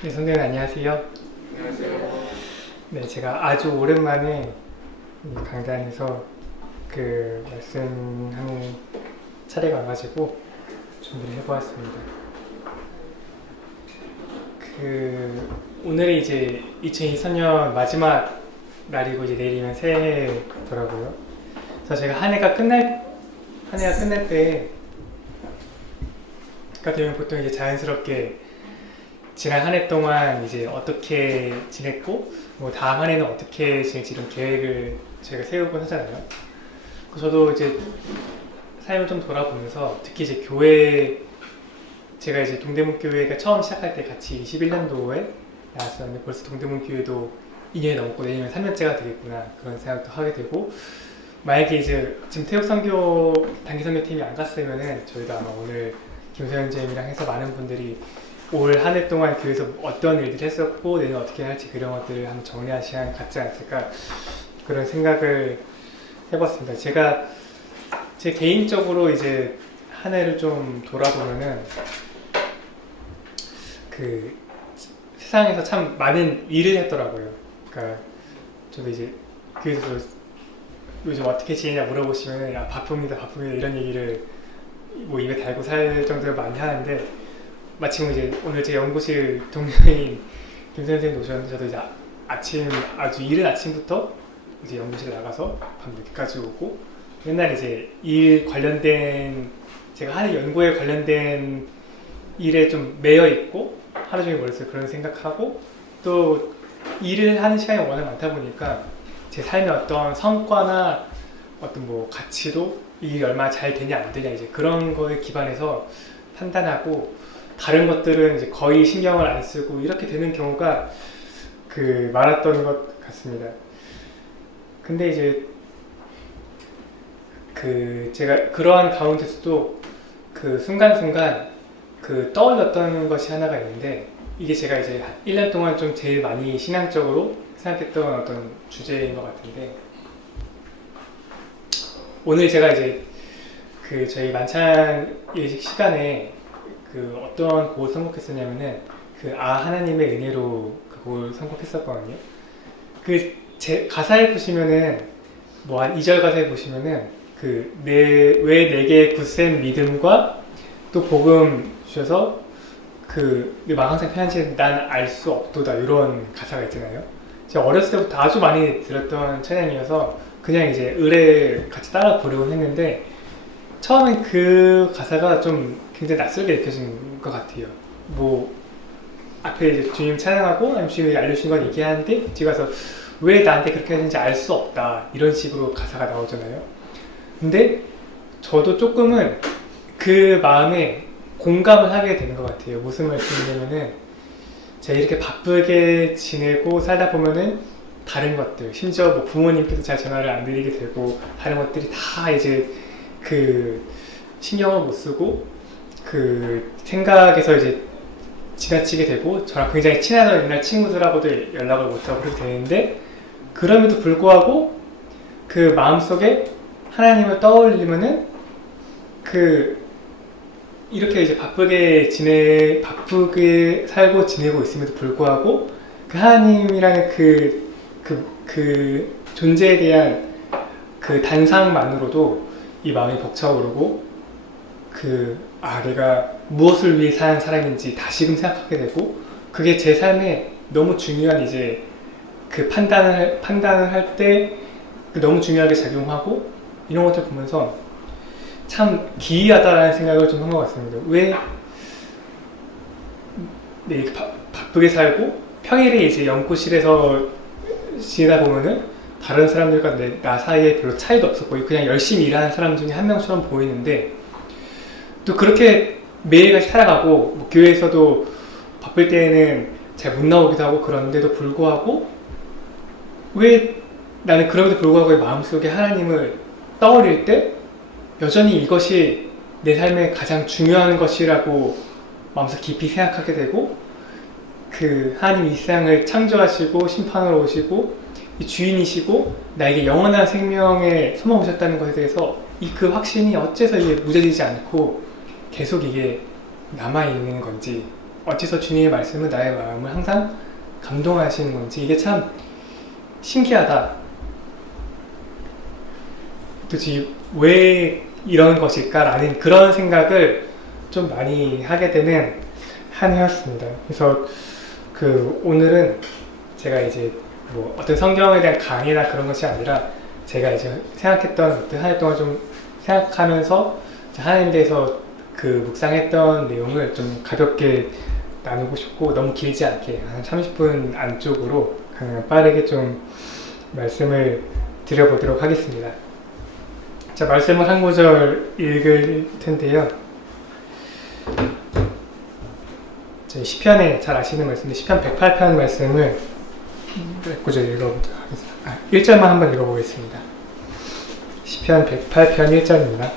네, 선생님 안녕하세요. 안녕하세요. 네, 제가 아주 오랜만에 이 강단에서 말씀하는 차례가 와가지고 준비를 해보았습니다. 오늘이 이제 2023년 마지막 날이고 이제 내일이면 새해더라고요. 그래서 제가 한 해가 끝날 때가 되면 보통 이제 자연스럽게 지난 한 해 동안 이제 어떻게 지냈고 뭐 다음 한 해는 어떻게 지낼지 이런 계획을 저희가 세우곤 하잖아요. 그래서 저도 이제 삶을 좀 돌아보면서 특히 이제 제가 이제 동대문 교회가 처음 시작할 때 같이 21년도에 나왔었는데 벌써 동대문 교회도 2년이 넘고 내년이면 3년째가 되겠구나 그런 생각도 하게 되고, 만약에 이제 지금 태국 선교 단기 선교팀이 안 갔으면은 저희도 아마 오늘 김소연 쌤이랑 해서 많은 분들이 올 한 해 동안 교회에서 어떤 일들을 했었고 내년 어떻게 할지 그런 것들을 한번 정리할 시간 갖지 않았을까 그런 생각을 해봤습니다. 제 개인적으로 이제 한 해를 좀 돌아보면은 세상에서 참 많은 일을 했더라고요. 그러니까 저도 이제 교회에서 요즘 어떻게 지내냐 물어보시면은 바쁩니다 이런 얘기를 뭐 입에 달고 살 정도로 많이 하는데, 마침 이제 오늘 제 연구실 동료인 김 선생님 오셨는데 저도 이제 아주 이른 아침부터 이제 연구실 나가서 밤 늦게까지 오고, 맨날 이제 제가 하는 연구에 관련된 일에 좀 매여 있고 하루 종일 머릿속에 그런 생각하고, 또 일을 하는 시간이 워낙 많다 보니까 제 삶의 어떤 성과나 어떤 뭐 가치도 이 일이 얼마나 잘 되냐 안 되냐 이제 그런 거에 기반해서 판단하고, 다른 것들은 이제 거의 신경을 안 쓰고 이렇게 되는 경우가 많았던 것 같습니다. 근데 이제 제가 그러한 가운데서도 순간순간 떠올렸던 것이 하나가 있는데, 이게 제가 이제 1년 동안 좀 제일 많이 신앙적으로 생각했던 어떤 주제인 것 같은데, 오늘 제가 이제 저희 만찬 예식 시간에 어떤 곡을 선곡했었냐면은 하나님의 은혜로 그 곡을 선곡했었거든요. 제 가사에 보시면은 뭐 한 2절 가사에 보시면은 왜 내게 굳센 믿음과 또 복음 주셔서 막 항상 편한지 난 알 수 없도다 이런 가사가 있잖아요. 제가 어렸을 때부터 아주 많이 들었던 찬양이어서 그냥 이제 의뢰 같이 따라 부르곤 했는데, 처음엔 그 가사가 좀 굉장히 낯설게 느껴진 것 같아요. 뭐 앞에 이제 주님 찬양하고 아니면 주님이 알려주신 건 얘기하는데 뒤에 가서 왜 나한테 그렇게 하는지 알 수 없다 이런 식으로 가사가 나오잖아요. 근데 저도 조금은 그 마음에 공감을 하게 되는 것 같아요. 무슨 말씀이냐면은 제가 이렇게 바쁘게 지내고 살다 보면은 다른 것들, 심지어 뭐 부모님께도 잘 전화를 안 드리게 되고 다른 것들이 다 이제 신경을 못 쓰고 생각에서 이제 지나치게 되고, 저랑 굉장히 친하던 옛날 친구들하고도 연락을 못하고 그렇게 되는데, 그럼에도 불구하고 마음속에 하나님을 떠올리면은 이렇게 이제 바쁘게 살고 지내고 있음에도 불구하고 하나님이라는 존재에 대한 단상만으로도 이 마음이 벅차오르고 내가 무엇을 위해 사는 사람인지 다시금 생각하게 되고, 그게 제 삶에 너무 중요한 이제 판단을 할 때 너무 중요하게 작용하고, 이런 것들 보면서 참 기이하다라는 생각을 좀 한 것 같습니다. 왜 이렇게 바쁘게 살고 평일에 이제 연구실에서 지내다 보면은 다른 사람들과 나 사이에 별로 차이도 없었고 그냥 열심히 일하는 사람 중에 한 명처럼 보이는데, 또 그렇게 매일같이 살아가고 뭐 교회에서도 바쁠 때에는 잘 못 나오기도 하고 그런데도 불구하고 왜 나는 그럼에도 불구하고 마음속에 하나님을 떠올릴 때 여전히 이것이 내 삶에 가장 중요한 것이라고 마음속 깊이 생각하게 되고, 하나님이 이 세상을 창조하시고 심판하러 오시고 이 주인이시고 나에게 영원한 생명에 소망 오셨다는 것에 대해서 그 확신이 어째서 이게 무뎌지지 않고 계속 이게 남아있는 건지, 어째서 주님의 말씀은 나의 마음을 항상 감동하시는 건지 이게 참 신기하다. 도대체 왜 이런 것일까라는 그런 생각을 좀 많이 하게 되는 한 해였습니다. 그래서 오늘은 제가 이제 뭐 어떤 성경에 대한 강의나 그런 것이 아니라 제가 이제 생각했던 어떤 한 해 동안 좀 생각하면서 하나님에 대해서 묵상했던 내용을 좀 가볍게 나누고 싶고 너무 길지 않게 한 30분 안쪽으로 그냥 빠르게 좀 말씀을 드려보도록 하겠습니다. 자, 말씀을 한 구절 읽을 텐데요. 저희 시편에 잘 아시는 말씀인데 시편 108편 말씀을 몇 구절 읽어보도록 하겠습니다. 1절만 한번 읽어보겠습니다. 시편 108편 1절입니다.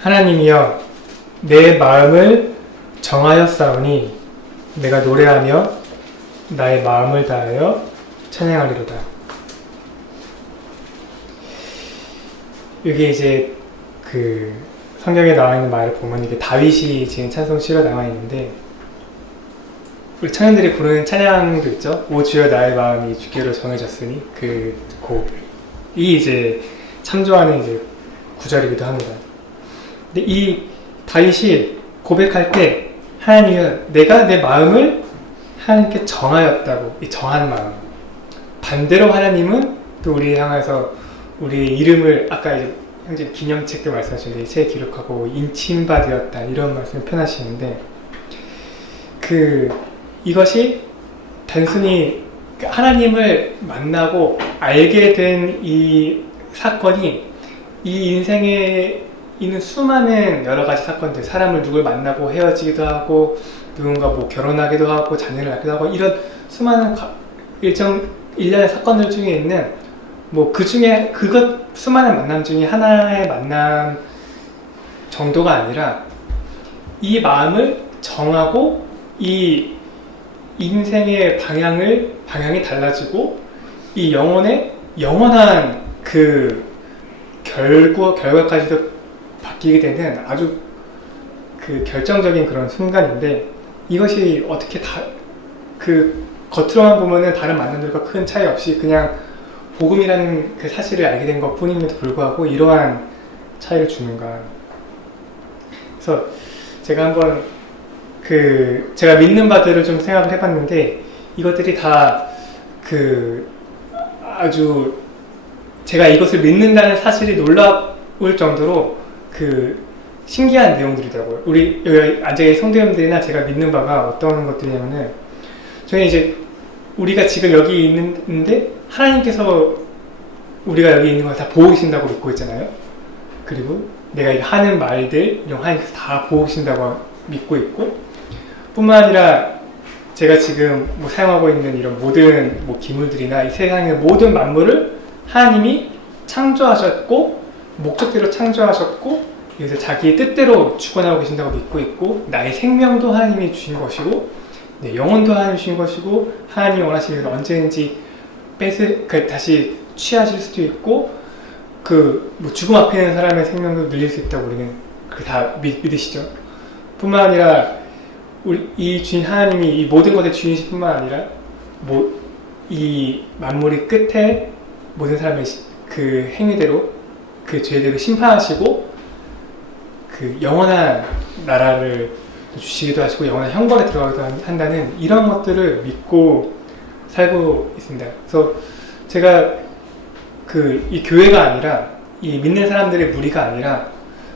하나님이여 내 마음을 정하였사오니 내가 노래하며 나의 마음을 다하여 찬양하리로다. 여기 이제 성경에 나와 있는 말을 보면 이게 다윗이 지은 찬송시가 나와 있는데 우리 청년들이 부르는 찬양도 있죠. 오 주여 나의 마음이 주께로 정해졌으니 그 곡이 이제 참조하는 이제 구절이기도 합니다. 근데 이 다윗이 고백할 때 하나님은 내가 내 마음을 하나님께 정하였다고, 이 정한 마음. 반대로 하나님은 또 우리 향해서 우리의 이름을 아까 이제 형제 기념책 때 말씀하셨는데 책에 기록하고 인침바 되었다 이런 말씀을 표현하시는데 이것이 단순히 하나님을 만나고 알게 된 이 사건이 이 인생에 있는 수많은 여러 가지 사건들, 사람을 누굴 만나고 헤어지기도 하고 누군가 뭐 결혼하기도 하고 자녀를 낳기도 하고 이런 수많은 일련의 사건들 중에 있는 뭐 그 중에 수많은 만남 중에 하나의 만남 정도가 아니라 이 마음을 정하고 이 인생의 방향이 달라지고 이 영원한 결과까지도 바뀌게 되는 아주 결정적인 그런 순간인데 이것이 어떻게 겉으로만 보면은 다른 만남들과 큰 차이 없이 그냥 복음이라는 그 사실을 알게 된 것 뿐임에도 불구하고 이러한 차이를 주는가. 그래서 제가 한번 제가 믿는 바들을 좀 생각을 해봤는데 이것들이 다 아주 제가 이것을 믿는다는 사실이 놀라울 정도로 신기한 내용들이더라고요. 우리 여기 앉아계신 성도님들이나 제가 믿는 바가 어떤 것들이냐면은 저희 이제 우리가 지금 여기 있는데 하나님께서 우리가 여기 있는 걸 다 보고 계신다고 믿고 있잖아요. 그리고 내가 하는 말들 이런 하나님께서 다 보고 계신다고 믿고 있고 뿐만 아니라 제가 지금 뭐 사용하고 있는 이런 모든 뭐 기물들이나 이 세상의 모든 만물을 하나님이 창조하셨고 목적대로 창조하셨고 여기서 자기의 뜻대로 주관하고 계신다고 믿고 있고 나의 생명도 하나님이 주신 것이고 내 영혼도 하나님이 주신 것이고 하나님이 원하시면 언제든지 다시 취하실 수도 있고 뭐 죽음 앞에 있는 사람의 생명도 늘릴 수 있다고 우리는 다 믿으시죠. 뿐만 아니라 이 주인 하나님이 이 모든 것의 주인이실 뿐만 아니라 이 만물의 끝에 모든 사람의 행위대로 죄대로 심판하시고 영원한 나라를 주시기도 하시고 영원한 형벌에 들어가기도 한다는 이런 것들을 믿고 살고 있습니다. 그래서 제가 이 교회가 아니라 이 믿는 사람들의 무리가 아니라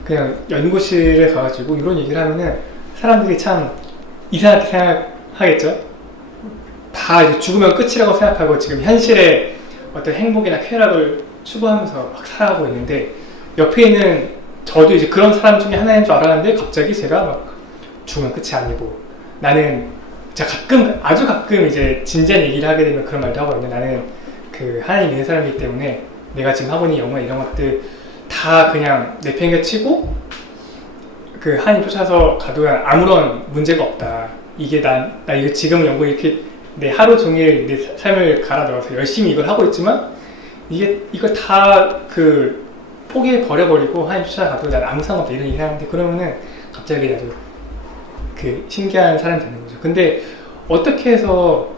그냥 연구실에 가가지고 이런 얘기를 하면은 사람들이 참 이상하게 생각하겠죠. 다 이제 죽으면 끝이라고 생각하고 지금 현실의 어떤 행복이나 쾌락을 추구하면서 막 살아가고 있는데 옆에 있는 저도 이제 그런 사람 중에 하나인 줄 알았는데 갑자기 제가 막 죽으면 끝이 아니고 나는 제가 아주 가끔 이제 진지한 얘기를 하게 되면 그런 말도 하거든요. 나는 하나님 믿는 사람이기 때문에 내가 지금 하고 있는 영화 이런 것들 다 그냥 내팽개치고 하나님 쫓아서 가도 아무런 문제가 없다. 이게 나 이거 지금 연구 이렇게 내 하루 종일 내 삶을 갈아 넣어서 열심히 이걸 하고 있지만 이걸 다 포기해 버려버리고 하나님 쫓아가도 난 아무 상관없다 이런 얘기 하는데 그러면은 갑자기 갑자기 아주 그 신기한 사람이 되는 거죠. 근데 어떻게 해서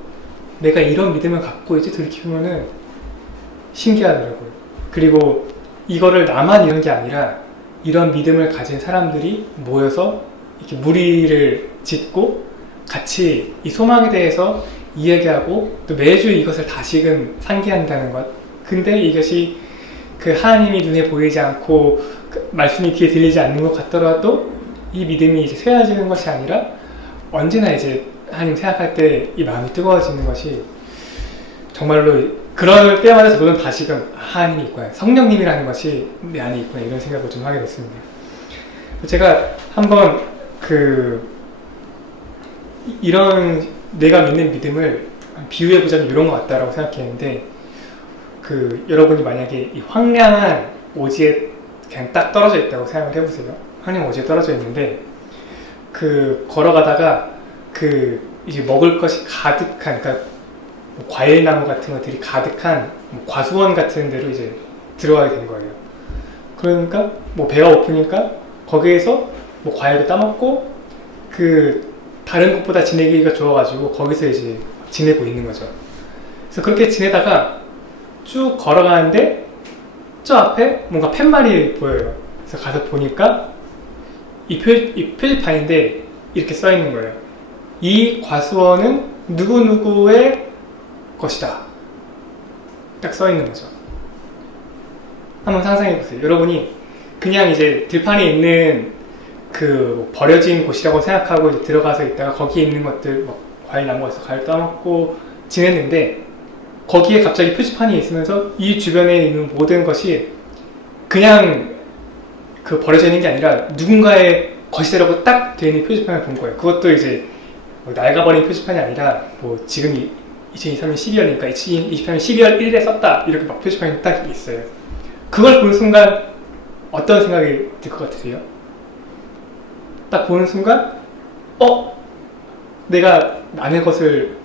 내가 이런 믿음을 갖고 있지 들키면은 신기하더라고요. 그리고 이거를 나만 이런 게 아니라 이런 믿음을 가진 사람들이 모여서 이렇게 무리를 짓고 같이 이 소망에 대해서 이야기하고 또 매주 이것을 다시금 상기한다는 것. 근데 이것이 그 하나님이 눈에 보이지 않고 그 말씀이 귀에 들리지 않는 것 같더라도 이 믿음이 이제 쇠해지는 것이 아니라 언제나 이제 하나님 생각할 때 이 마음이 뜨거워지는 것이 정말로 그럴 때마다 저는 다시금 하나님이 있구나, 성령님이라는 것이 내 안에 있구나 이런 생각을 좀 하게 됐습니다. 제가 한번 이런 내가 믿는 믿음을 비유해보자면 이런 것 같다라고 생각했는데, 여러분이 만약에 이 황량한 오지에 그냥 딱 떨어져 있다고 생각을 해보세요. 황량한 오지에 떨어져 있는데 걸어가다가 이제 먹을 것이 가득한, 그러니까 뭐 과일나무 같은 것들이 가득한 뭐 과수원 같은 데로 이제 들어가게 된 거예요. 그러니까 뭐 배가 고프니까 거기에서 뭐 과일도 따먹고 다른 곳보다 지내기가 좋아가지고 거기서 이제 지내고 있는 거죠. 그래서 그렇게 지내다가 쭉 걸어가는데 저 앞에 뭔가 팻말이 보여요. 그래서 가서 보니까 이 표지판인데 이렇게 써 있는 거예요. 이 과수원은 누구누구의 것이다. 딱 써 있는 거죠. 한번 상상해 보세요. 여러분이 그냥 이제 들판에 있는 뭐 버려진 곳이라고 생각하고 이제 들어가서 있다가 거기에 있는 것들, 뭐 과일 나무가 있어 과일 따먹고 지냈는데 거기에 갑자기 표지판이 있으면서 이 주변에 있는 모든 것이 그냥 버려져 있는 게 아니라 누군가의 것이라고 딱 되어 있는 표지판을 본 거예요. 그것도 이제 뭐 낡아버린 표지판이 아니라 뭐 지금 2023년 12월이니까 2023년 12월 1일에 썼다 이렇게 막 표지판이 딱 있어요. 그걸 보는 순간 어떤 생각이 들 것 같으세요? 딱 보는 순간 내가 남의 것을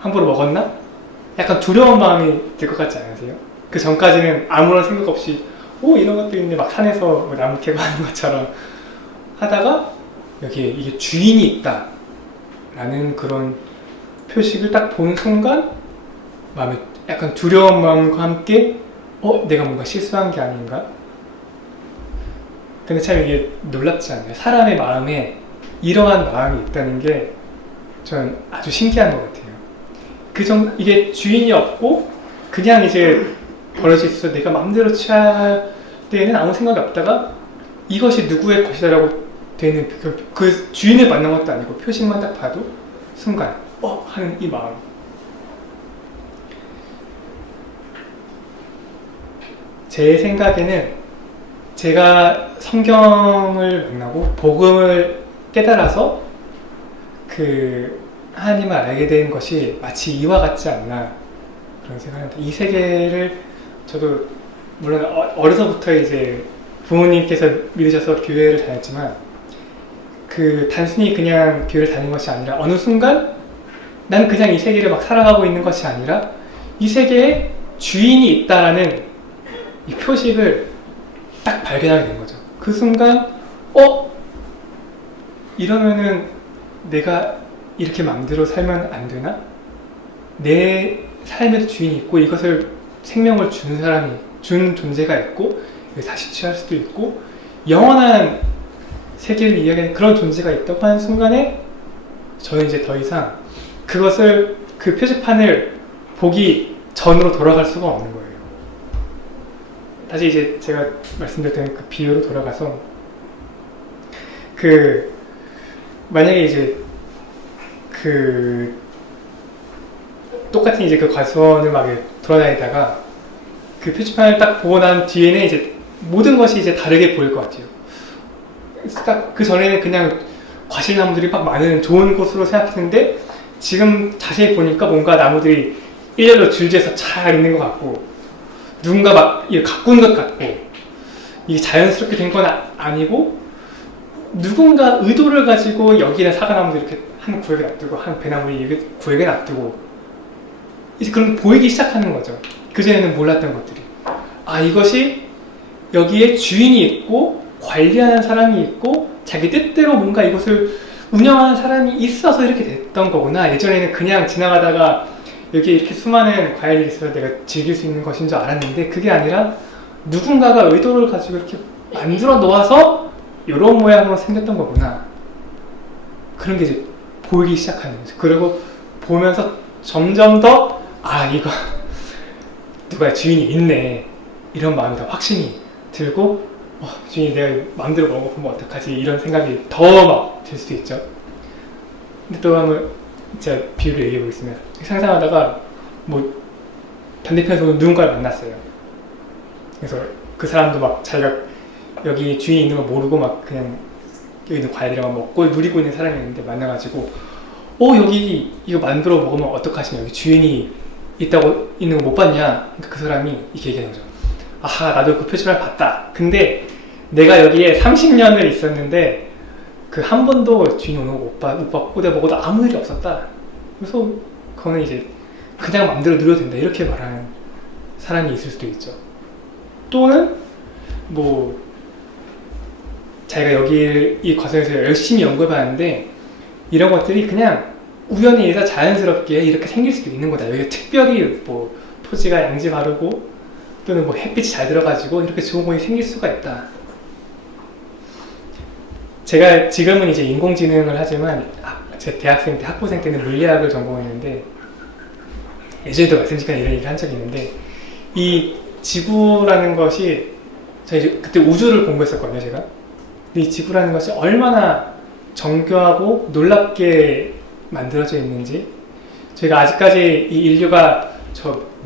함부로 먹었나? 약간 두려운 마음이 들 것 같지 않으세요? 그 전까지는 아무런 생각 없이 이런 것도 있는데 막 산에서 뭐 나무 캐고 하는 것처럼 하다가 여기에 이게 주인이 있다 라는 그런 표식을 딱 보는 순간 마음에 약간 두려운 마음과 함께 내가 뭔가 실수한 게 아닌가? 근데 참 이게 놀랍지 않나요? 사람의 마음에 이러한 마음이 있다는 게 저는 아주 신기한 것 같아요. 이게 주인이 없고 그냥 이제 버려져 있어서 내가 마음대로 취할 때에는 아무 생각이 없다가 이것이 누구의 것이다라고 되는 그 주인을 만난 것도 아니고 표식만 딱 봐도 순간 하는 이 마음. 제 생각에는 제가 성경을 만나고 복음을 깨달아서 하나님을 알게 된 것이 마치 이와 같지 않나 그런 생각합니다. 이 세계를 저도 물론 어려서부터 이제 부모님께서 믿으셔서 교회를 다녔지만 단순히 그냥 교회를 다닌 것이 아니라 어느 순간 나는 그냥 이 세계를 막 살아가고 있는 것이 아니라 이 세계에 주인이 있다라는 이 표식을 딱 발견하게 된 거죠. 그 순간 이러면은 내가 이렇게 마음대로 살면 안 되나? 내 삶에도 주인이 있고 이것을 생명을 주는 사람이 준 존재가 있고 다시 취할 수도 있고 영원한 세계를 이야기하는 그런 존재가 있다고 하는 순간에 저는 이제 더 이상 그 표지판을 보기 전으로 돌아갈 수가 없는 거예요. 다시 이제 제가 말씀드렸던 그 비유로 돌아가서 만약에 이제 똑같은 이제 그 과수원을 막 돌아다니다가 그 표지판을 딱 보고 난 뒤에는 이제 모든 것이 이제 다르게 보일 것 같아요. 딱 그 전에는 그냥 과실나무들이 막 많은 좋은 곳으로 생각했는데 지금 자세히 보니까 뭔가 나무들이 일렬로 줄지어서 잘 있는 것 같고 누군가 막 가꾼 것 같고 이게 자연스럽게 된 건 아니고 누군가 의도를 가지고 여기는 사과나무도 이렇게 한 구역에 놔두고 한 배나무 이렇게 구역에 놔두고 이제 그런 게 보이기 시작하는 거죠. 그전에는 몰랐던 것들이 이것이 여기에 주인이 있고 관리하는 사람이 있고 자기 뜻대로 뭔가 이곳을 운영하는 사람이 있어서 이렇게 됐던 거구나. 예전에는 그냥 지나가다가 여기 이렇게 수많은 과일이 있어서 내가 즐길 수 있는 것인 줄 알았는데 그게 아니라 누군가가 의도를 가지고 이렇게 만들어 놓아서 이런 모양으로 생겼던 거구나. 그런 게 이제 보이기 시작하는 거죠. 그리고 보면서 점점 더 이거 누가 주인이 있네 이런 마음이 더 확신이 들고 주인이 내가 마음대로 먹어보면 어떡하지 이런 생각이 더 막 들 수도 있죠. 근데 또 한번 제가 비유를 얘기해 보겠습니다. 상상하다가 뭐 반대편에서 누군가를 만났어요. 그래서 그 사람도 막 자기가 여기 주인이 있는 걸 모르고 막 그냥 여기 있는 과일이랑 먹고 누리고 있는 사람이 있는데 만나가지고 여기 이거 만들어 먹으면 어떡하시냐, 여기 주인이 있다고 있는 거 못 봤냐. 그러니까 그 사람이 이렇게 얘기하는 거죠. 나도 그 표지판을 봤다. 근데 내가 여기에 30년을 있었는데 그 한 번도 주인이 오는 거 못 봤고 내가 먹어도 아무 일이 없었다. 그래서 그거는 이제 그냥 맘대로 누려도 된다 이렇게 말하는 사람이 있을 수도 있죠. 또는 뭐 자기가 여기 이 과정에서 열심히 연구해봤는데 이런 것들이 그냥 우연에 의해서 자연스럽게 이렇게 생길 수도 있는 거다. 여기 특별히 뭐 토지가 양지 바르고 또는 뭐 햇빛이 잘 들어가지고 이렇게 좋은 공이 생길 수가 있다. 제가 지금은 이제 인공지능을 하지만 제 대학생 때 학부생 때는 물리학을 전공했는데 예전에도 말씀드린 이런 얘기를 한 적이 있는데 이 지구라는 것이 제가 이제 그때 우주를 공부했었거든요. 제가 이 지구라는 것이 얼마나 정교하고 놀랍게 만들어져 있는지 저희가 아직까지 이 인류가 저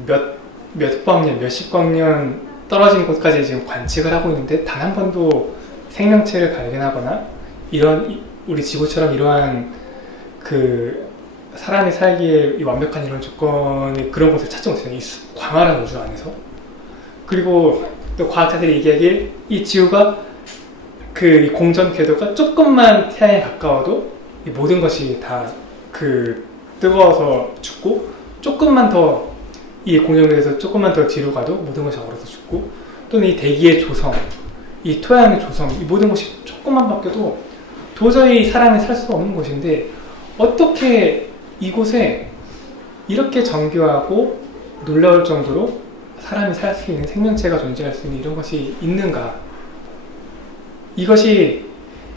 몇 광년, 몇십 광년 떨어진 곳까지 지금 관측을 하고 있는데 단 한 번도 생명체를 발견하거나 이런 우리 지구처럼 이러한 그 사람이 살기에 이 완벽한 이런 조건이 그런 곳을 찾지 못해요. 이 광활한 우주 안에서. 그리고 또 과학자들이 얘기하길 이 지구가 그 공전 궤도가 조금만 태양에 가까워도 이 모든 것이 다 그 뜨거워서 죽고 조금만 더 이 공전 궤도에서 조금만 더 뒤로 가도 모든 것이 얼어서 죽고 또는 이 대기의 조성, 이 토양의 조성, 이 모든 것이 조금만 바뀌어도 도저히 사람이 살 수가 없는 곳인데 어떻게 이곳에 이렇게 정교하고 놀라울 정도로 사람이 살 수 있는 생명체가 존재할 수 있는 이런 것이 있는가? 이것이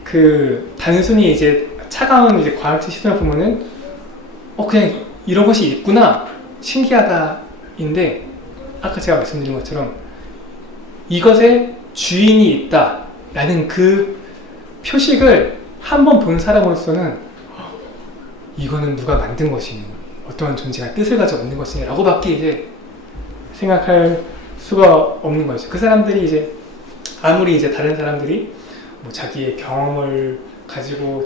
그 단순히 이제 차가운 이제 과학적 시선을 보면은 그냥 이런 것이 있구나 신기하다인데 아까 제가 말씀드린 것처럼 이것에 주인이 있다라는 그 표식을 한번 본 사람으로서는 이거는 누가 만든 것이니 어떠한 존재가 뜻을 가지고 있는 것이니 라고 밖에 이제 생각할 수가 없는 거죠. 그 사람들이 이제 아무리 이제 다른 사람들이 뭐 자기의 경험을 가지고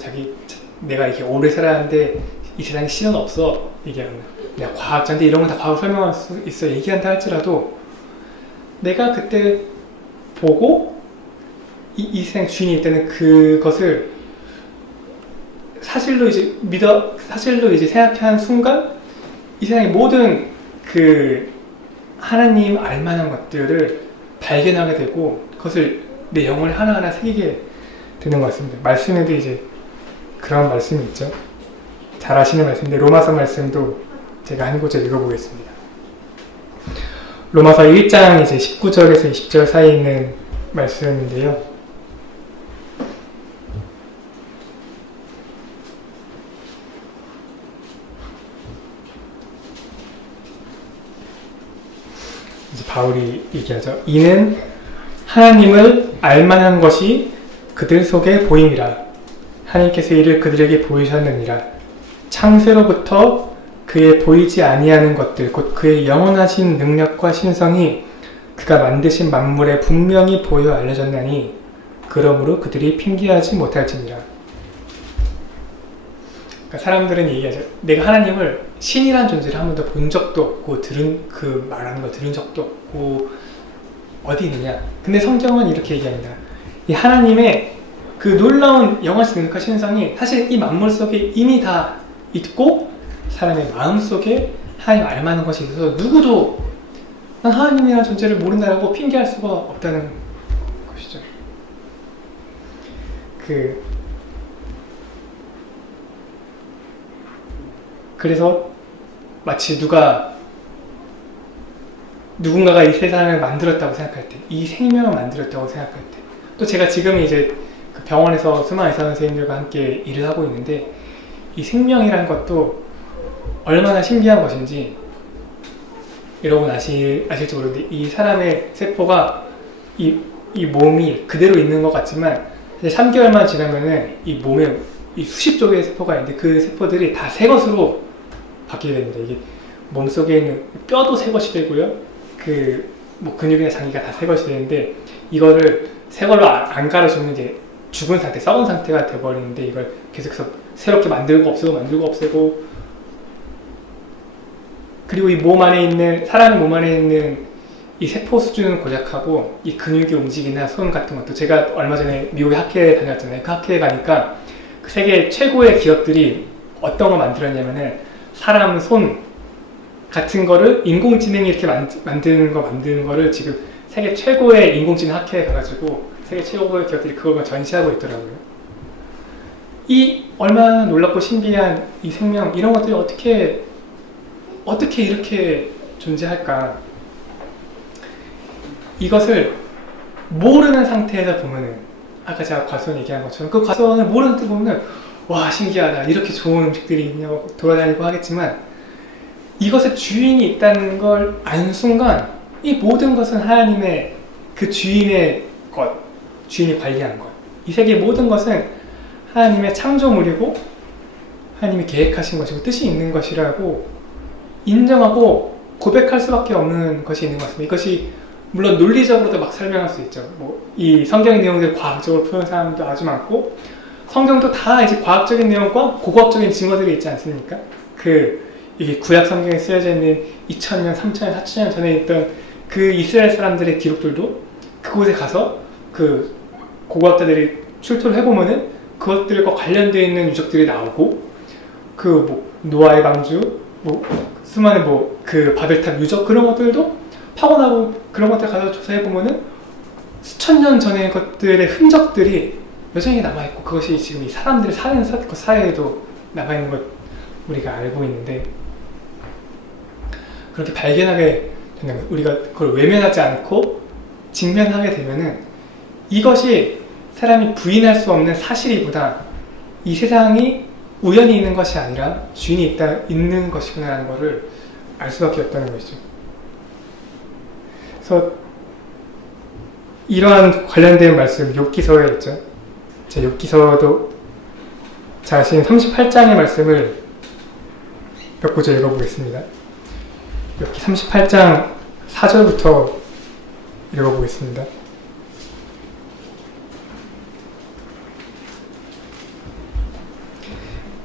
내가 이렇게 오래 살았는데 이 세상에 신은 없어 얘기하는 내가 과학자인데 이런 건 다 과학으로 설명할 수 있어 얘기한다 할지라도 내가 그때 보고 이 세상 주인이 있다는 그것을 사실로 이제 생각한 순간 이 세상의 모든 그 하나님 알만한 것들을 발견하게 되고 그것을 내 영혼에 하나하나 새기게 되는 것 같습니다. 말씀에도 이제 그런 말씀이 있죠. 잘 아시는 말씀인데 로마서 말씀도 제가 한 구절 읽어보겠습니다. 로마서 1장 이제 19절에서 20절 사이에 있는 말씀인데요. 이제 바울이 얘기하죠. 이는 하나님을 알만한 것이 그들 속에 보임이라. 하나님께서 이를 그들에게 보이셨느니라. 창세로부터 그의 보이지 아니하는 것들 곧 그의 영원하신 능력과 신성이 그가 만드신 만물에 분명히 보여 알려졌나니 그러므로 그들이 핑계하지 못할지니라. 그러니까 사람들은 얘기하죠. 내가 하나님을 신이란 존재를 한 번도 본 적도 없고 말하는 걸 들은 적도 없고 어디 있느냐. 근데 성경은 이렇게 얘기합니다. 이 하나님의 그 놀라운 영원하신 능력과 신성이 사실 이 만물 속에 이미 다 있고 사람의 마음 속에 하나님 알만한 것이 있어서 누구도 난 하나님이라는 존재를 모른다라고 핑계할 수가 없다는 것이죠. 그래서 마치 누군가가 이 세상을 만들었다고 생각할 때, 이 생명을 만들었다고 생각할 때, 또 제가 지금 이제 그 병원에서 수많은 의사 선생님들과 함께 일을 하고 있는데, 이 생명이라는 것도 얼마나 신기한 것인지 여러분 아실지 모르는데, 이 사람의 세포가 이 몸이 그대로 있는 것 같지만 3개월만 지나면은 이 몸에 이 수십 조개의 세포가 있는데 그 세포들이 다 새 것으로 바뀌게 됩니다. 이게 몸속에 있는 뼈도 새 것이 되고요, 뭐 근육이나 장기가 다 새 것이 되는데, 이거를 새 걸로 안 갈아주면 이제 죽은 상태, 썩은 상태가 돼버리는데, 이걸 계속해서 새롭게 만들고 없애고, 그리고 이 몸 안에 있는, 사람의 몸 안에 있는 이 세포 수준은 고작하고, 이 근육의 움직임이나 손 같은 것도, 제가 얼마 전에 미국의 학회에 다녔잖아요. 그 학회에 가니까 그 세계 최고의 기업들이 어떤 거 만들었냐면은 사람 손 같은 거를 인공지능이 이렇게 만드는 거를 지금 세계 최고의 인공지능 학회에 가가지고 세계 최고의 기업들이 그걸 전시하고 있더라고요. 이 얼마나 놀랍고 신비한 이 생명, 이런 것들이 어떻게 이렇게 존재할까? 이것을 모르는 상태에서 보면은, 아까 제가 과수원 얘기한 것처럼 그 과수원을 모르는 상태에서 보면은 와, 신기하다, 이렇게 좋은 음식들이 있냐고 돌아다니고 하겠지만, 이것의 주인이 있다는 걸 안 순간 이 모든 것은 하나님의 그 주인의 것, 주인이 관리하는 것, 이 세계의 모든 것은 하나님의 창조물이고 하나님이 계획하신 것이고 뜻이 있는 것이라고 인정하고 고백할 수밖에 없는 것이 있는 것 같습니다. 이것이 물론 논리적으로도 막 설명할 수 있죠. 뭐 이 성경의 내용들을 과학적으로 표현한 사람도 아주 많고, 성경도 다 이제 과학적인 내용과 고고학적인 증거들이 있지 않습니까? 이게 구약 성경에 쓰여져 있는 2000년, 3000년, 4000년 전에 있던 그 이스라엘 사람들의 기록들도 그곳에 가서 그 고고학자들이 출토를 해보면은 그것들과 관련되어 있는 유적들이 나오고, 뭐 노아의 방주, 뭐 수많은 그 바벨탑 유적, 그런 것들도 파고나고 그런 것들 가서 조사해보면은 수천 년 전의 것들의 흔적들이 여전히 남아있고, 그것이 지금 이 사람들이 사는 사회에도 남아있는 것 우리가 알고 있는데, 그렇게 발견하게 되는 것, 우리가 그걸 외면하지 않고 직면하게 되면은 이것이 사람이 부인할 수 없는 사실이보다 이 세상이 우연히 있는 것이 아니라 주인이 있는 것이구나라는 것을 알 수밖에 없다는 것이죠. 그래서 이러한 관련된 말씀, 욥기서에 있죠. 제 욥기서도 자신 38장의 말씀을 몇 구절 읽어보겠습니다. 욥기 38장 4절부터 읽어보겠습니다.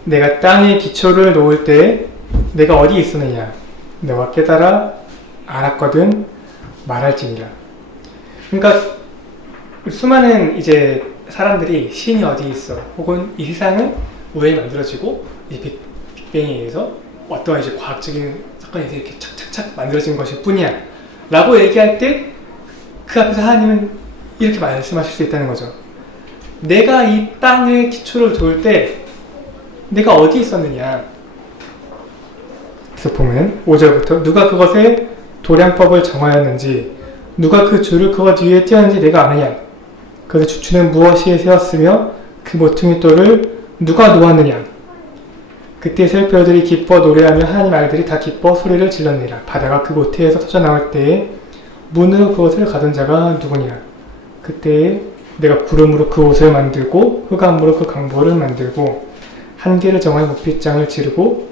내가 땅에 기초를 놓을 때 내가 어디 있었느냐? 너가 깨달아 알았거든 말할지니라. 그러니까 수많은 이제 사람들이 신이 어디 있어, 혹은 이 세상은 우연히 만들어지고 이 빅뱅에 의해서 어떠한 이제 과학적인 사건이 이렇게 착착착 만들어진 것일 뿐이야 라고 얘기할 때 그 앞에서 하나님은 이렇게 말씀하실 수 있다는 거죠. 내가 이 땅의 기초를 둘 때 내가 어디 있었느냐. 그래서 보면 5절부터 누가 그것의 도량법을 정하였는지, 누가 그 줄을 그것 위에 띄었는지 내가 아느냐. 그래서 주추는 무엇이에 세웠으며 그 모퉁이 돌을 누가 놓았느냐. 그때 새벽별들이 기뻐 노래하며 하나님 아이들이 다 기뻐 소리를 질렀느니라. 바다가 그 모태에서 터져나올 때에 문으로 그것을 가둔 자가 누구냐. 그때에 내가 구름으로 그 옷을 만들고 흑암으로 그 강보를 만들고 한계를 정하여 목빗장을 지르고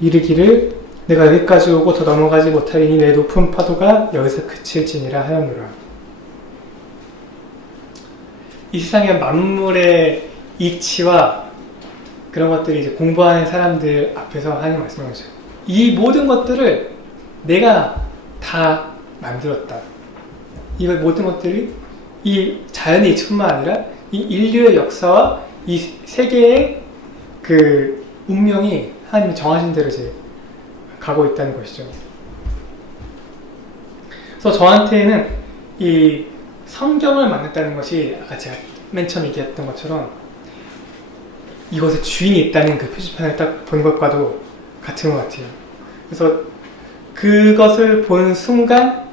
이르기를 내가 여기까지 오고 더 넘어가지 못하리니 내 높은 파도가 여기서 그칠지니라 하였노라. 이 세상의 만물의 이치와 그런 것들이 이제 공부하는 사람들 앞에서 하나님 말씀하는 거죠. 이 모든 것들을 내가 다 만들었다. 이 모든 것들이 이 자연의 이치뿐만 아니라 이 인류의 역사와 이 세계의 그 운명이 하나님이 정하신 대로 이제 가고 있다는 것이죠. 그래서 저한테는 이 성경을 만났다는 것이 아까 제가 맨 처음 얘기했던 것처럼 이것에 주인이 있다는 그 표지판을 딱 본 것과도 같은 것 같아요. 그래서 그것을 본 순간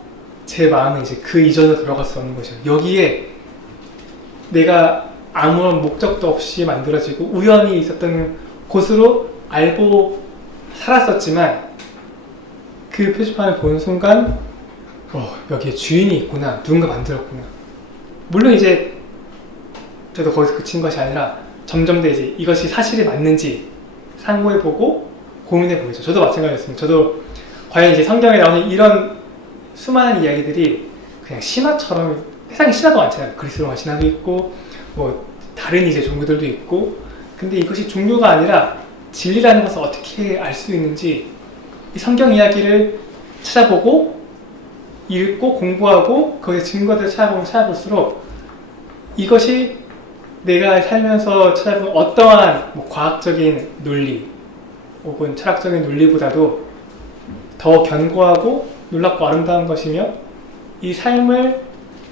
제 마음은 이제 그 이전으로 돌아갈 수 없는 것이에요. 여기에 내가 아무런 목적도 없이 만들어지고 우연히 있었던 곳으로 알고 살았었지만 그 표지판을 본 순간 여기에 주인이 있구나, 누군가 만들었구나. 물론 이제 저도 거기서 그친 것이 아니라 점점 더 이제 이것이 사실이 맞는지 상고해보고 고민해보겠죠. 저도 마찬가지였습니다. 저도 과연 이제 성경에 나오는 이런 수많은 이야기들이 그냥 신화처럼, 세상에 신화도 많잖아요. 그리스 로마 신화도 있고 뭐 다른 이제 종교들도 있고, 근데 이것이 종교가 아니라 진리라는 것을 어떻게 알 수 있는지 이 성경 이야기를 찾아보고 읽고 공부하고 거기에 증거들을 찾아보면 찾아볼수록 이것이 내가 살면서 찾아본 어떠한 뭐 과학적인 논리 혹은 철학적인 논리보다도 더 견고하고 놀랍고 아름다운 것이며 이 삶을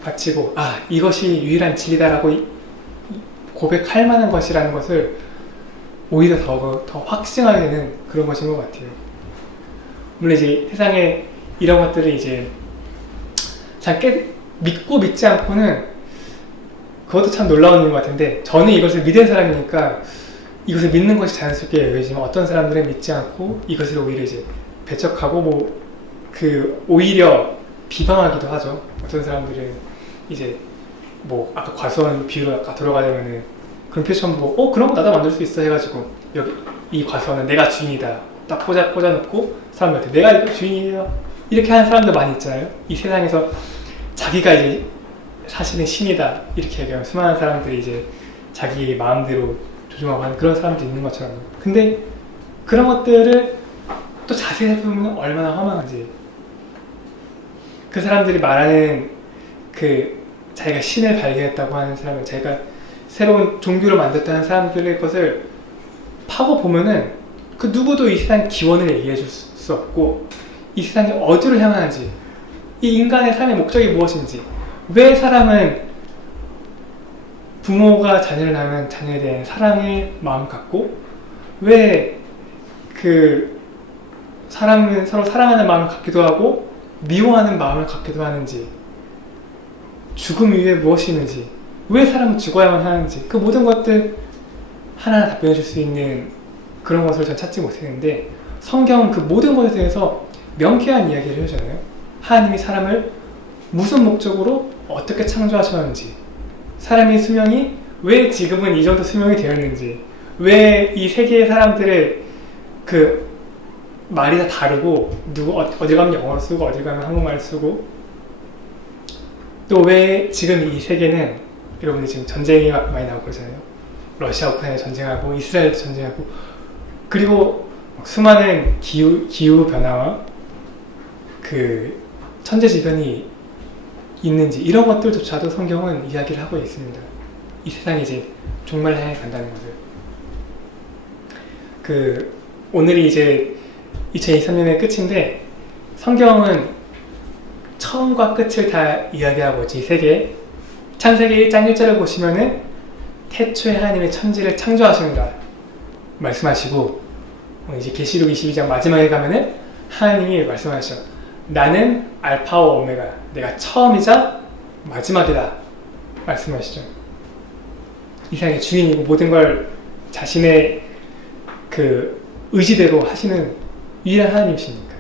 바치고 이것이 유일한 진리다라고 고백할 만한 것이라는 것을 오히려 더 확증하게 되는 그런 것인 것 같아요. 물론 이제 세상에 이런 것들을 이제 잘 믿고 믿지 않고는 그것도 참 놀라운 일인 것 같은데, 저는 이것을 믿은 사람이니까 이것을 믿는 것이 자연스럽게 여겨지지만 어떤 사람들은 믿지 않고 이것을 오히려 이제 배척하고 오히려 비방하기도 하죠. 어떤 사람들은 이제 아까 과수원 비유로 아까 들어가자면은 그런 표시만 보고 그런 거 나도 만들 수 있어 해가지고 여기 이 과수원은 내가 주인이다 딱 꽂아놓고 사람들한테 내가 이거 주인이야 이렇게 하는 사람들 많이 있잖아요. 이 세상에서 자기가 이제 사실은 신이다 이렇게 얘기하면 수많은 사람들이 이제 자기 마음대로 조종하고 하는 그런 사람도 있는 것처럼. 근데 그런 것들을 또 자세히 살펴보면 얼마나 허망한지, 그 사람들이 말하는 자기가 신을 발견했다고 하는 사람을, 자기가 새로운 종교를 만들었다는 사람들의 것을 파고 보면은 그 누구도 이 세상 기원을 얘기해 줄 수 없고 이 세상이 어디로 향하는지, 이 인간의 삶의 목적이 무엇인지, 왜 사람은 부모가 자녀를 낳으면 자녀에 대한 사랑의 마음을 갖고 왜 사람은 서로 사랑하는 마음을 갖기도 하고 미워하는 마음을 갖기도 하는지, 죽음 이후에 무엇이 있는지, 왜 사람은 죽어야만 하는지, 그 모든 것들 하나하나 답변해 줄 수 있는 그런 것을 전 찾지 못했는데 성경은 그 모든 것에 대해서 명쾌한 이야기를 해주잖아요. 하나님이 사람을 무슨 목적으로 어떻게 창조하셨는지, 사람의 수명이 왜 지금은 이 정도 수명이 되었는지, 왜 이 세계의 사람들의 말이 다 다르고 어디 가면 영어로 쓰고 어디 가면 한국말을 쓰고, 또 왜 지금 이 세계는 여러분들 지금 전쟁이 많이 나오고 그러잖아요. 러시아 우크라이나 전쟁하고 이스라엘도 전쟁하고, 그리고 수많은 기후 변화와 천재지변이 있는지, 이런 것들조차도 성경은 이야기를 하고 있습니다. 이 세상이 이제 종말을 향해 간다는 것을. 오늘이 이제 2023년의 끝인데 성경은 처음과 끝을 다 이야기하고 있지. 세계 창세기 1장 1절을 보시면은 태초에 하나님의 천지를 창조하십니다 말씀하시고, 이제 계시록 22장 마지막에 가면은 하나님이 말씀하셔. 나는 알파와 오메가, 내가 처음이자 마지막이다 말씀하시죠. 이 세상의 주인이고 모든 걸 자신의 의지대로 하시는 유일한 하나님이시니까.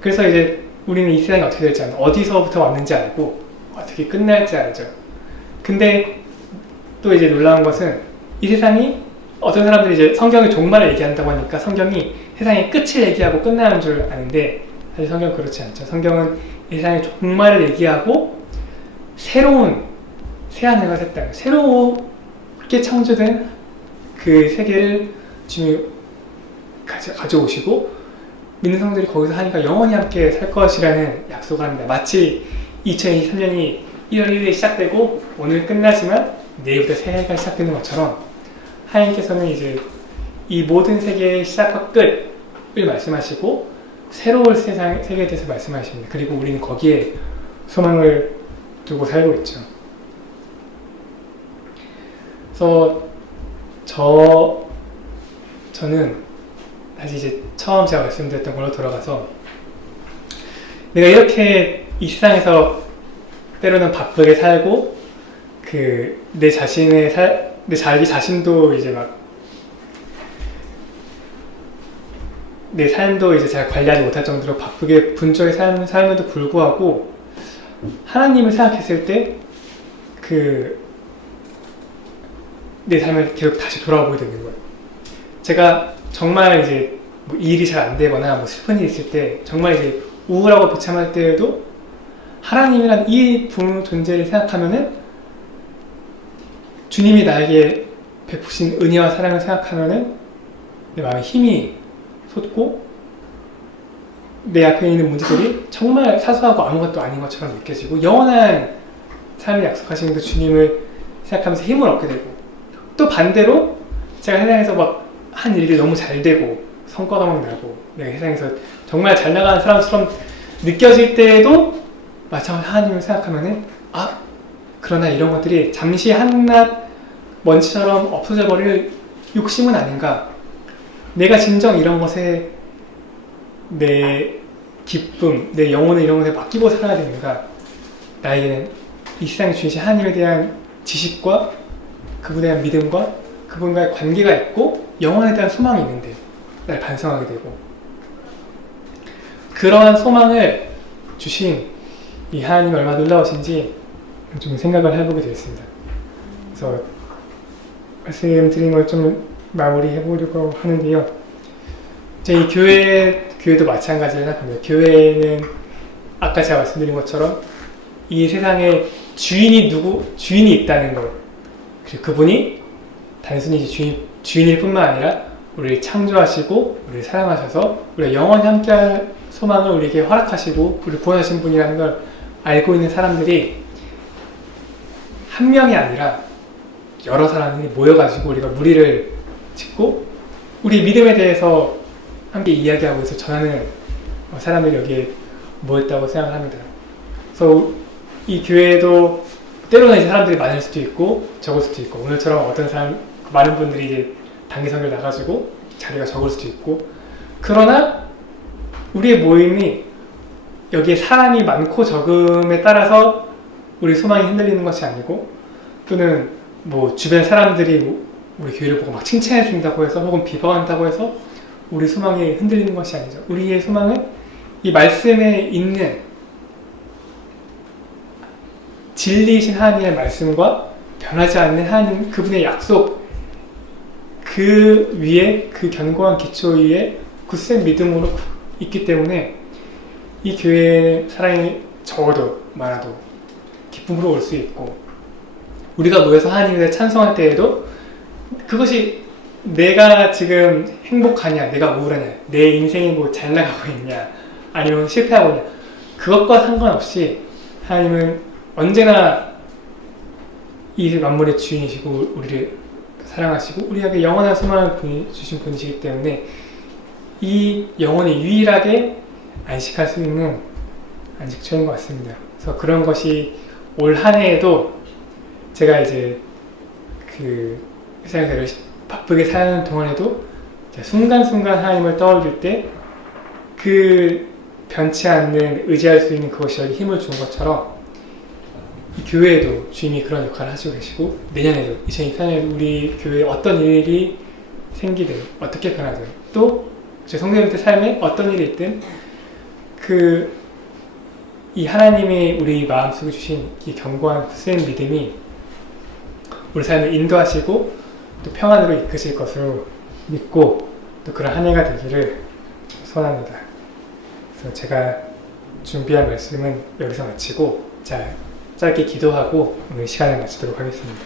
그래서 이제 우리는 이 세상이 어떻게 될지 알고, 어디서부터 왔는지 알고 어떻게 끝날지 알죠. 근데 또 이제 놀라운 것은 이 세상이, 어떤 사람들이 이제 성경의 종말을 얘기한다고 하니까 성경이 세상의 끝을 얘기하고 끝나는 줄 아는데, 사실 성경은 그렇지 않죠. 성경은 이 세상의 종말을 얘기하고 새로운 새하늘과 새 땅, 새롭게 창조된 그 세계를 주님이 가져오시고 믿는 성들이 거기서 하니까 영원히 함께 살 것이라는 약속을 합니다. 마치 2023년이 1월 1일에 시작되고 오늘 끝나지만 내일부터 새해가 시작되는 것처럼 하나님께서는 이제 이 모든 세계의 시작과 끝을 말씀하시고 새로운 세계에 대해서 말씀하십니다. 그리고 우리는 거기에 소망을 두고 살고 있죠. 그래서 저는 다시 이제 처음 제가 말씀드렸던 걸로 돌아가서 내가 이렇게 이 세상에서 때로는 바쁘게 살고 내 자기 자신도 이제 막 내 삶도 이제 잘 관리하지 못할 정도로 바쁘게 분주하게 삶에도 불구하고 하나님을 생각했을 때 내 삶을 계속 다시 돌아보게 되는 거예요. 제가 정말 이제 뭐 일이 잘 안 되거나 뭐 슬픈 일이 있을 때 정말 이제 우울하고 비참할 때에도 하나님이란 이 존재를 생각하면은 주님이 나에게 베푸신 은혜와 사랑을 생각하면은 내 마음에 힘이 솟고 내 앞에 있는 문제들이 정말 사소하고 아무것도 아닌 것처럼 느껴지고 영원한 삶을 약속하신 그 주님을 생각하면서 힘을 얻게 되고 또 반대로 제가 세상에서 막 한 일이 너무 잘 되고 성과가 막 나고 내가 세상에서 정말 잘 나가는 사람처럼 느껴질 때에도 마찬가지로 하나님을 생각하면은 그러나 이런 것들이 잠시 한낱 먼지처럼 없어져 버릴 욕심은 아닌가, 내가 진정 이런 것에 내 기쁨, 내 영혼을 이런 것에 맡기고 살아야 되는가, 나에게는 이 세상에 주신 하나님에 대한 지식과 그분에 대한 믿음과 그분과의 관계가 있고 영혼에 대한 소망이 있는데 날 반성하게 되고 그러한 소망을 주신 이 하나님이 얼마나 놀라우신지 좀 생각을 해보게 되었습니다. 그래서 말씀드린 걸 좀 마무리해보려고 하는데요. 이 교회도 마찬가지로 생각합니다. 교회는 아까 제가 말씀드린 것처럼 이 세상에 주인이 있다는 것, 그리고 그분이 단순히 주인일 뿐만 아니라 우리를 창조하시고 우리를 사랑하셔서 우리가 영원히 함께할 소망을 우리에게 허락하시고 우리를 구원하신 분이라는 걸 알고 있는 사람들이 한 명이 아니라 여러 사람이 모여가지고 우리가 무리를 짓고 우리 믿음에 대해서 함께 이야기하고 있어 전하는 사람들이 여기에 모였다고 생각을 합니다. 그래서 이 교회도 때로는 이제 사람들이 많을 수도 있고 적을 수도 있고, 오늘처럼 많은 분들이 이제 단기 선교를 나가지고 자리가 적을 수도 있고, 그러나 우리의 모임이 여기에 사람이 많고 적음에 따라서 우리 소망이 흔들리는 것이 아니고, 또는 뭐 주변 사람들이 우리 교회를 보고 막 칭찬해 준다고 해서 혹은 비방한다고 해서 우리 소망이 흔들리는 것이 아니죠. 우리의 소망은 이 말씀에 있는 진리이신 하나님의 말씀과 변하지 않는 하나님 그분의 약속, 그 위에 그 견고한 기초 위에 굳센 믿음으로 있기 때문에 이 교회의 사랑이 적어도 많아도 기쁨으로 올 수 있고, 우리가 모여서 하나님에 대해 찬송할 때에도 그것이 내가 지금 행복하냐, 내가 우울하냐, 내 인생이 뭐 잘 나가고 있냐, 아니면 실패하고 있냐, 그것과 상관없이 하나님은 언제나 이 만물의 주인이시고 우리를 사랑하시고 우리에게 영원한 소망을 주신 분이시기 때문에 이 영혼이 유일하게 안식할 수 있는 안식처인 것 같습니다. 그래서 그런 것이 올 한 해에도 제가 이제 세상에서 바쁘게 사는 동안에도 순간순간 하나님을 떠올릴 때 그 변치 않는 의지할 수 있는 그것이 여기 힘을 준 것처럼 이 교회에도 주님이 그런 역할을 하시고 계시고, 내년에도 2024년에도 우리 교회에 어떤 일이 생기든 어떻게 변하든 또 제 성도님들 삶에 어떤 일이 있든 이 하나님이 우리 마음속에 주신 이 견고한 굳센 믿음이 우리 삶을 인도하시고 또 평안으로 이끄실 것으로 믿고 또 그런 한 해가 되기를 소원합니다. 그래서 제가 준비한 말씀은 여기서 마치고 짧게 기도하고 오늘 시간을 마치도록 하겠습니다.